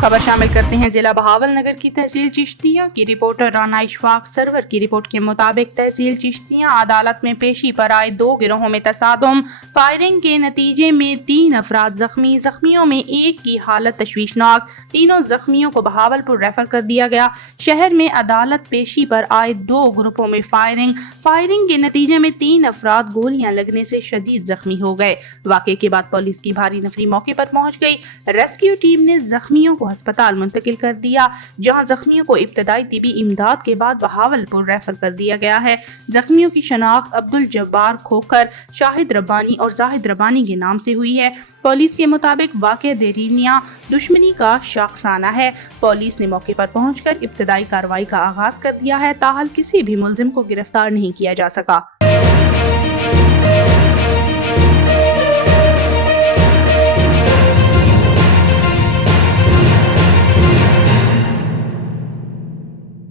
خبر شامل کرتے ہیں ضلع بہاول نگر کی تحصیل چشتیہ کی رپورٹر رانا اشفاق سرور کی رپورٹ کے مطابق تحصیل چشتیہ عدالت میں پیشی پر آئے 2 گروہوں میں تصادم، فائرنگ کے نتیجے میں 3 افراد زخمی، زخمیوں میں ایک کی حالت تشویشناک، تینوں زخمیوں کو بہاولپور ریفر کر دیا گیا۔ شہر میں عدالت پیشی پر آئے 2 گروپوں میں فائرنگ کے نتیجے میں 3 افراد گولیاں لگنے سے شدید زخمی ہو گئے۔ واقعے کے بعد پولیس کی بھاری نفری موقع پر پہنچ گئی۔ ریسکیو ٹیم نے زخمیوں کو ہسپتال منتقل کر دیا، جہاں زخمیوں کو ابتدائی طبی امداد کے بعد بہاولپور ریفر کر دیا گیا ہے۔ زخمیوں کی شناخت عبدالجبار کھوکھر، شاہد ربانی اور زاہد ربانی کے نام سے ہوئی ہے۔ پولیس کے مطابق واقعہ دیرینہ دشمنی کا شاخسانہ ہے۔ پولیس نے موقع پر پہنچ کر ابتدائی کارروائی کا آغاز کر دیا ہے، تاحال کسی بھی ملزم کو گرفتار نہیں کیا جا سکا۔